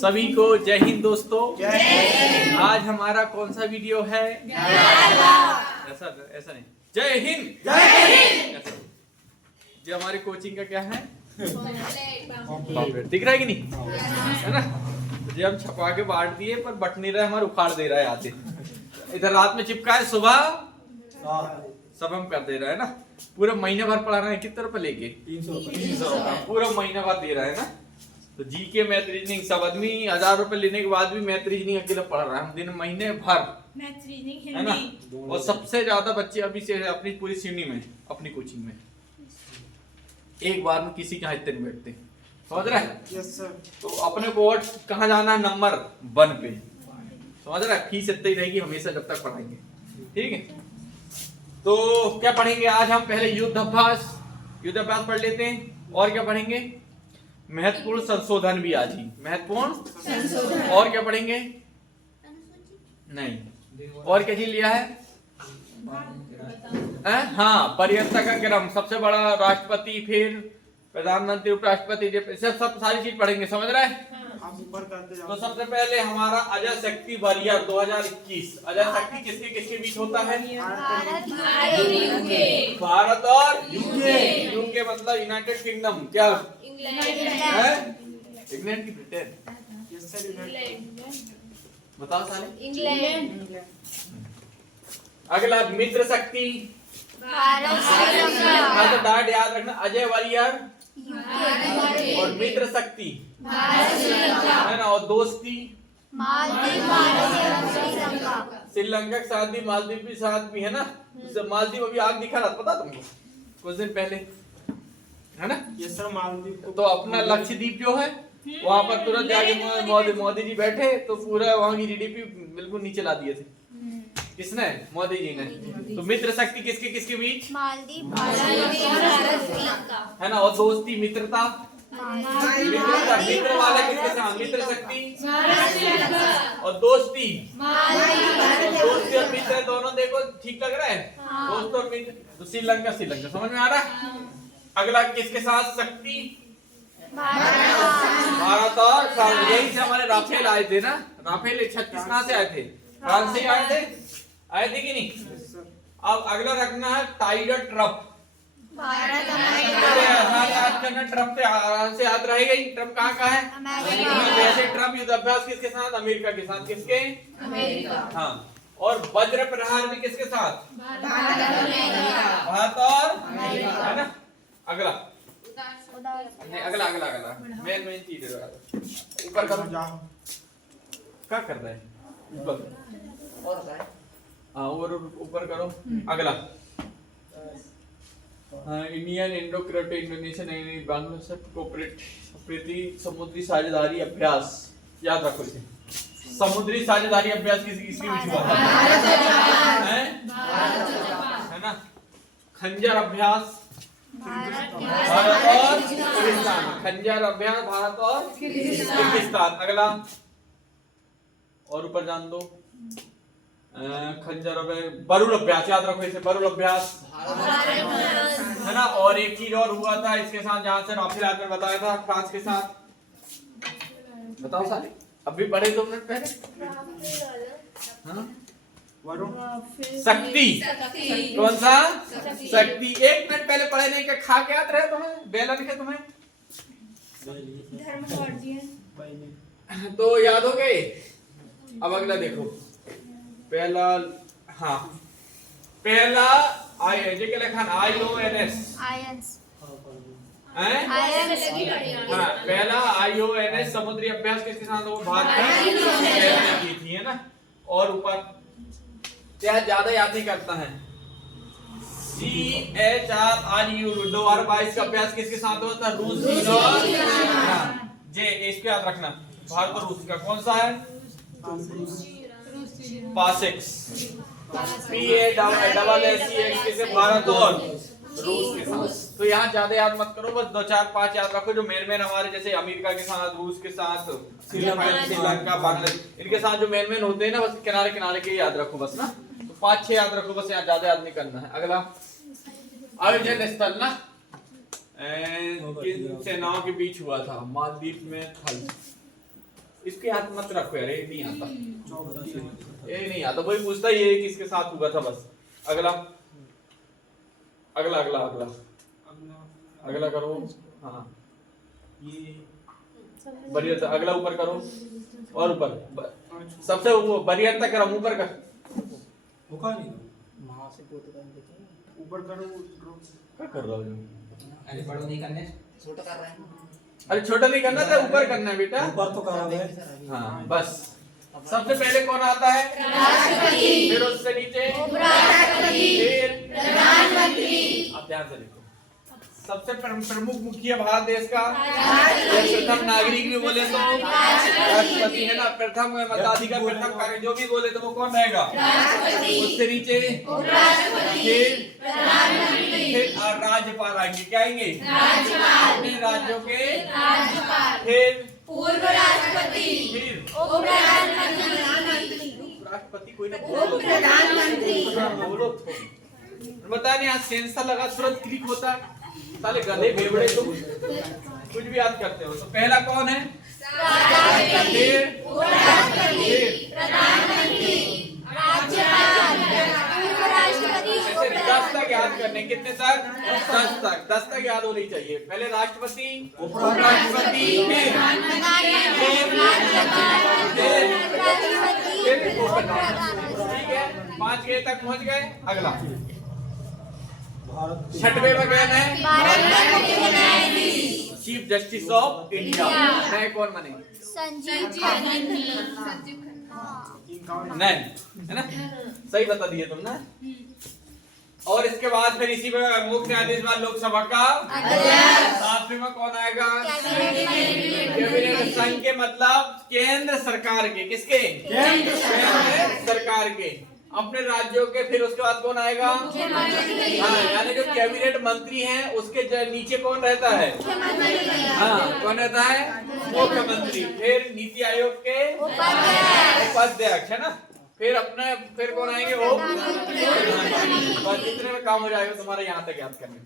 सभी को जय हिंद दोस्तों। आज हमारा कौन सा वीडियो है? ऐसा नहीं, जय हिंद। ऐसा। जो हमारी कोचिंग का क्या है? दिख रहा है कि नहीं? है ना? जो हम छपा के बांट दिए पर बट नहीं रहा, हमारे उखाड़ दे रहा है आते। इधर रात में चिपका है, सुबह सब हम कर दे रहा है ना। पूरा महीने भर पढ़ा रहे हैं, कितने रुपए लेके? 300 पूरा महीना भर दे रहा है ना। तो जी के मैथ रीजनिंग सब आदमी 1000 रुपए लेने के बाद भी मैथ रीजनिंग अकेला पढ़ रहा है, हम दिन महीने भर मैथ रीजनिंग है ना। हिंदी। और सबसे ज्यादा बच्चे अभी से अपनी पूरी श्रेणी में, अपनी कोचिंग में एक बार में किसी के यहाँ इतने नहीं बैठते, समझ रहा है? Yes sir. तो अपने को कहाँ जाना है? नंबर 1 पे, समझ रहा है? फीस इतनी ही रहेगी हमेशा जब तक पढ़ाएंगे, ठीक है। तो क्या पढ़ेंगे आज हम? पहले युद्ध अभ्यास पढ़ लेते हैं। और क्या पढ़ेंगे? महत्वपूर्ण संशोधन भी आज ही, महत्वपूर्ण संशोधन। और क्या पढ़ेंगे? नहीं, और क्या चीज लिया है? हाँ, पर्यटक का क्रम, सबसे बड़ा राष्ट्रपति, फिर प्रधानमंत्री, उपराष्ट्रपति, सब सारी चीज पढ़ेंगे, समझ रहा है? आप ऊपर करते जाओ। तो सबसे पहले हमारा अजय शक्ति वॉरियर 2021। अजय शक्ति किसके किसके बीच होता है? भारत और यूके मतलब यूनाइटेड किंगडम। क्या? इंग्लैंड की ब्रिटेन? Yes sir. बताओ साले। इंग्लैंड। अगला मित्र शक्ति, तो डाट याद रखना, अजय वॉरियर और मित्र शक्ति है ना। और दोस्ती, श्रीलंका के साथ भी, मालदीव के साथ भी है ना। मालदीव अभी आग दिखा रहा, पता तुमको कुछ दिन पहले, है ना? Yes sir. मालदीव तो अपना लक्षद्वीप जो है वहां पर तुरंत जाके मोदी जी बैठे तो पूरा वहां की जीडीपी बिल्कुल नीचे ला दिए थे। किसने? मोदी जी ने। तो मित्र शक्ति किसके किसके बीच? है ना। और दोस्ती, मित्रता, मित्र वाले किसके साथ? मित्र शक्ति और दोस्ती, दोस्ती और मित्र दोनों देखो ठीक लग रहा है। दोस्त और मित्र। तो श्रीलंका समझ में आ रहा है? अगला किसके साथ शक्ति? भारत और फ्रांस। यही से हमारे राफेल आए थे ना। राफेल 36 कहां से आए थे? फ्रांस से आए थे कि नहीं? अब अगला रखना है टाइगर ट्रम्प। ट्रम्प से याद रहेगा ही। ट्रम्प कहाँ का है? वैसे ट्रम्प युद्ध अभ्यास किसके साथ? अमेरिका के साथ। किसके? हाँ। और वज्र प्रहार भी किसके साथ? भारत और, है ना। अगला नहीं, अगला मेन चीज ऊपर करो। क्या कर रहा है? ऊपर और ऊपर करो। अगला इंडियन इंडोक्रेटो इंडोनेशियन बांग्लादेश कोऑपरेटिव समुद्री साझेदारी अभ्यास। याद रखो इसे। समुद्री साझेदारी अभ्यास किसके बीच हुआ था? है ना। खंजर अभ्यास भारत और किर्गिस्तान। खंजर अभ्यास भारत और किर्गिस्तान। अगला और ऊपर जान दो। खंजर अभ्यास, बरुड़ अभ्यास। याद रखो इसे, बरुड़ अभ्यास, है ना। और एक चीज और हुआ था इसके साथ, जहां से राफेल आदमी बताया था, फ्रांस के साथ। बताओ साले, अभी पढ़े 2 मिनट पहले। हाँ? शक्ति। कौन सा? शक्ति। 1 मिनट पहले पढ़े नहीं? क्या खा के याद रहे तुम्हें? बेला लिखे तुम्हें? तो याद हो गए। अब अगला देखो। पहला, हाँ, पहला IONS। हाँ, पहला IONS समुद्री अभ्यास किसके साथ? वो भारत की थी, है ना। और ऊपर क्या ज्यादा याद नहीं करता है? CHRRU 2022 का अभ्यास किसके साथ हुआ था? रूस और जे। इसको याद रखना, भारत और रूस का। कौन सा है? पासेक्स। PASSEX किसे? भारत और रूस के साथ। तो यहाँ ज्यादा याद मत करो, बस 2 4 5 याद रखो जो मेन हमारे, जैसे अमेरिका के साथ, रूस के साथ, श्रीलंका, बांग्लादेश, इनके साथ जो मेन होते हैं ना, बस किनारे के याद रखो बस ना। तो 5 6 याद रखो बस, यहाँ ज्यादा याद नहीं करना है। अगला आयोजन स्थल ना, किन सेनाओं के बीच हुआ था? मालदीव में थल, इसके हाथ मत रखो यार, ये नहीं आता, 34 ये नहीं आता। वही पूछता ये किसके साथ हुआ था बस। अगला अगला अगला अगला अगला अगला करो। हाँ ये बढ़िया था। अगला ऊपर करो और ऊपर सबसे वो बढ़िया तक करो, ऊपर कर। होगा नहीं ऊपर करो क्या कर रहा हूँ? अरे बड़ो नहीं करने, छोटा कर रहा है। अरे छोटा नहीं करना था, ऊपर करना है बेटा। ऊपर तो करा है। हाँ बस। सबसे पहले कौन आता है? राष्ट्रपति। फिर उससे नीचे उपराष्ट्रपति, फिर प्रधानमंत्री। आप ध्यान से देखो, सबसे प्रमुख मुखिया भारत देश का प्रथम नागरिक भी बोले तो राष्ट्रपति है ना। प्रथम मताधिकार, प्रथम कार्य जो भी बोले तो वो कौन रहेगा? उससे नीचे फिर राज्यपाल आएंगे। क्या आएंगे? अपने राज्यों के फिर पूर्व राष्ट्रपति, फिर राष्ट्रपति कोई ना बोलो तो। बता नहीं, आज सेंसर लगा तुरंत क्लिक होता है। साले गधे बेवड़े तुम कुछ भी याद करते हो। तो पहला कौन है? फिर ऐसे 10 तक याद करने। कितने तक? 10 तक। 10 तक याद होनी चाहिए। पहले राष्ट्रपति, उपराष्ट्रपति, फिर ठीक है, 5 गए तक पहुंच गए। अगला छठवें में कौन है? Chief justice of India. नए कौन बने? नहीं है ना, सही बता दिए तुमने। और इसके बाद फिर इसी में मुख्य न्यायाधीश बाद लोकसभा का सातवें में कौन आएगा? कैबिनेट। संघ के मतलब केंद्र सरकार के। किसके? केंद्र सरकार के, अपने राज्यों के। फिर उसके बाद कौन आएगा? हाँ, यानी जो कैबिनेट मंत्री हैं उसके नीचे कौन रहता है? हाँ, कौन रहता है? मुख्यमंत्री। फिर नीति आयोग के उपाध्यक्ष है ना। फिर कौन आएंगे? वो बस इतने में काम हो जाएगा तुम्हारा। यहाँ तक याद करने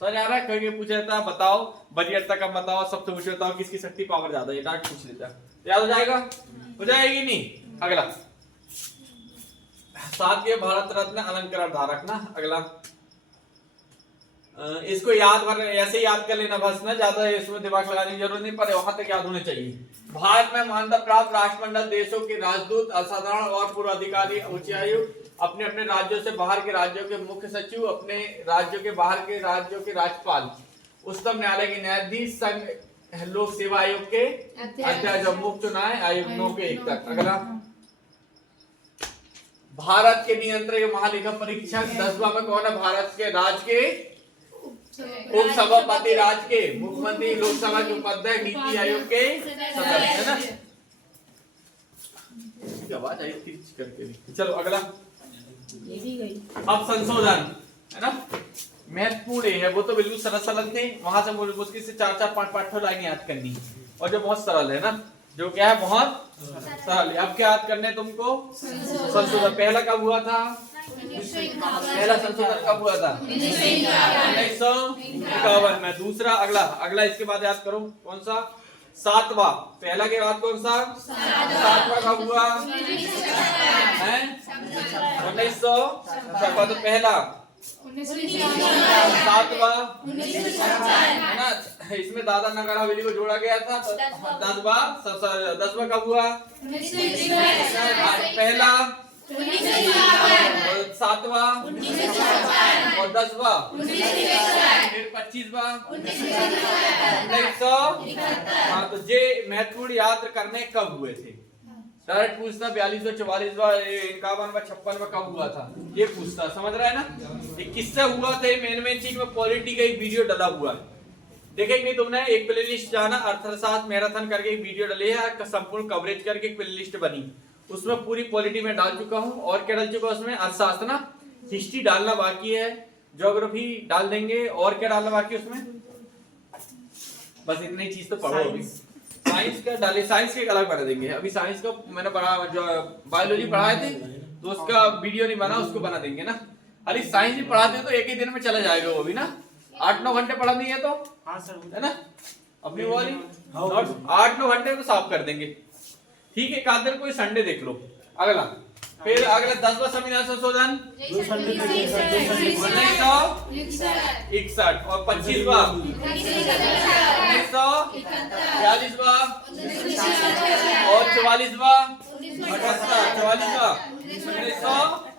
समझ आ रहा है? कहीं पूछा जाता है बताओ बजट तक, अब बताओ सबसे पूछे बताओ किसकी शक्ति पावर ज्यादा है, ये डायरेक्ट पूछ लेता है। याद हो जाएगा? हो जाएगी नहीं? अगला 7 भारत रत्न अलंकरण धारक ना। अगला इसको याद ऐसे याद कर लेना बस ना, ज्यादा इसमें दिमाग लगाने की जरूरत नहीं, पर वहां तक याद होने चाहिए। भारत में मान्यता प्राप्त राष्ट्रमंडल देशों के राजदूत, असाधारण और पूर्व अधिकारी, उच्चायुक्त, अपने अपने राज्यों से बाहर के राज्यों के मुख्य सचिव, अपने राज्यों के बाहर के राज्यों के राज्यपाल, उच्चतम न्यायालय के न्यायाधीश, संघ लोक सेवा आयोग के अध्यक्ष, मुख्य चुनाव आयुक्तों के 1 तक। अगला भारत के नियंत्रक महालेखा परीक्षक 10वां में कौन है? भारत के राज्य के उपसभापति, राज्य के मुख्यमंत्री, लोकसभा के उपाध्यक्ष, नीति आयोग के सदस्य है ना। आवाज आई थी करके। चलो अगला, अब संशोधन है ना, महत्वपूर्ण है। वो तो बिल्कुल सरल सरल थे, वहां से मुश्किल से 4-4, 5-5 लाइन याद करनी, और जो बहुत सरल है ना, जो क्या है बहुत सरल है। अब क्या याद करने तुमको? संशोधन। पहला कब हुआ था? पहला संशोधन कब हुआ था? 1951 में। दूसरा अगला इसके बाद याद करो कौन सा? 7वां। पहला के बाद कौन सा? 7वां कब हुआ है? 1956। तो पहला 7वां है ना, इसमें दादा नगर हवेली को जोड़ा गया था। 10वां कब हुआ? पहला 7वां और 10वां, फिर 25वां 1900। हाँ, तो ये महत्वपूर्ण याद करने कब हुए थे? डायरेक्ट पूछता 42वां, 44वां, 51वां, 56वां कब हुआ था, ये पूछता। समझ रहा है ना? ये किससे हुआ था? मेन चीज में पॉलिटी का एक वीडियो डला हुआ है, देखेंगे तुमने। एक प्लेलिस्ट जाना, अर्थशास्त्र मैराथन करके एक वीडियो डले है, संपूर्ण कवरेज करके एक प्लेलिस्ट बनी, उसमें पूरी पॉलिटी में डाल चुका हूँ। और क्या डाल चुका उसमें? अर्थशास्त्र ना, हिस्ट्री डालना बाकी है, ज्योग्राफी डाल देंगे, और क्या डालना बाकी है उसमें? बस इतनी चीज तो पढ़ो अभी। साइंस का डाले, साइंस के अलग बना देंगे। अभी साइंस का मैंने पढ़ा, जो बायोलॉजी पढ़ाए थे तो उसका वीडियो नहीं बना, उसको बना देंगे ना। अरे साइंस भी पढ़ाते तो एक ही दिन में चला जाएगा वो भी ना, 8-9 घंटे पढ़ा नहीं है तो, हाँ सर, है ना। अपनी वाली 8-9 घंटे तो साफ कर देंगे। ठीक है, एक आध दिन कोई संडे देख लो। अगला फिर अगला 10वां संविधान संशोधन 1961 और 25वां 1942वां और 44वां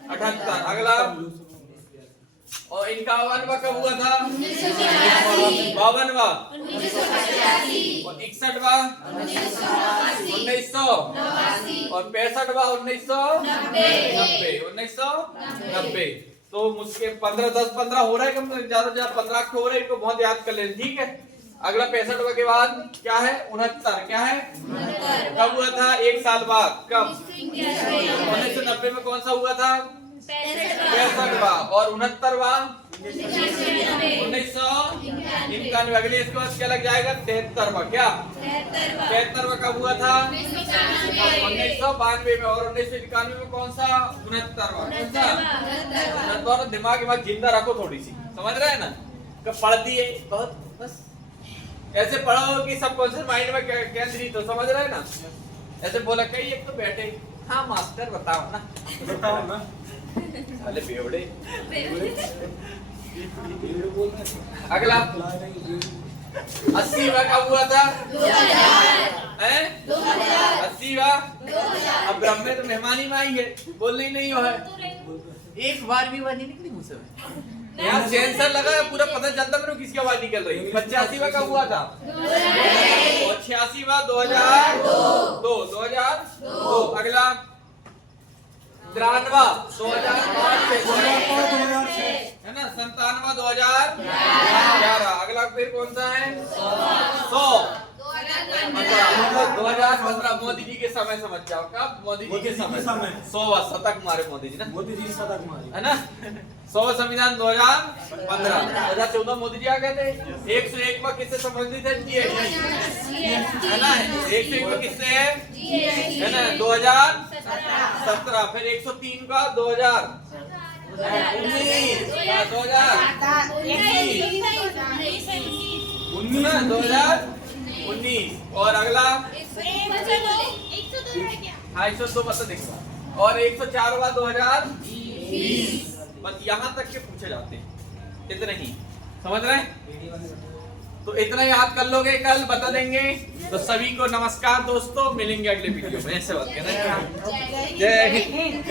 1978। अगला और इनका 52वां कब हुआ था? 52वां और 61वां 1900 और 65वां 1990। तो मुझके 15 हो रहा है, कम ज्यादा 15 हो रहा है, इनको बहुत याद कर लेना, ठीक है। अगला 65वां के बाद क्या है? 69। क्या है? कब हुआ था? 1 साल बाद। कब? 1990 में कौन सा हुआ था? 65वां और 69वां 1991। अगले इसके बाद क्या लग जाएगा? 73वां। क्या 73वां कब हुआ था? 1992 में। और 1991 में कौन सा? 69वां। कौन सा? 69। दिमाग जिंदा रखो थोड़ी सी, समझ रहे हैं ना? कब पढ़ती है बहुत, बस ऐसे पढ़ो कि सबकॉन्शियस माइंड में केंद्रित हो, समझ रहे हैं ना? ऐसे बोला कई एक तो बैठे, हाँ मास्टर बताओ ना, बताओ ना। अरे बेवड़े। अगला 80वां कब हुआ था? 80वां। अब ब्रह्म में तो मेहमानी में आई है, बोलने ही नहीं हो है, एक बार भी आवाज नहीं निकली मुझसे। यहाँ सेंसर लगा है, पूरा पता चलता मेरे को किसकी आवाज निकल रही है। 85वां कब हुआ था? और 86वां 2002। अगला 93वां 2005 है ना। 97वां 2011। अगला फिर कौन सा है? 100 2015 मोदी जी के समय समझ जाओ। कब? मोदी जी के समय 100वां शतक मारे मोदी जी ना, मोदी जी शतक मारे है ना। 100वां संविधान 2015। 2014 मोदी जी आ गए थे। 101वां किससे संबंधित है? है ना। 101वां किससे है? है ना। 2017। फिर 103 का 2019 और अगला 102 बता देखो। और 104वां 2020। बस यहाँ तक के पूछे जाते हैं, इतने ही, समझ रहे हैं? तो इतना याद कर लोगे, कल बता देंगे। तो सभी को नमस्कार दोस्तों, मिलेंगे अगले वीडियो में। ऐसे बात करें। जय हिंद।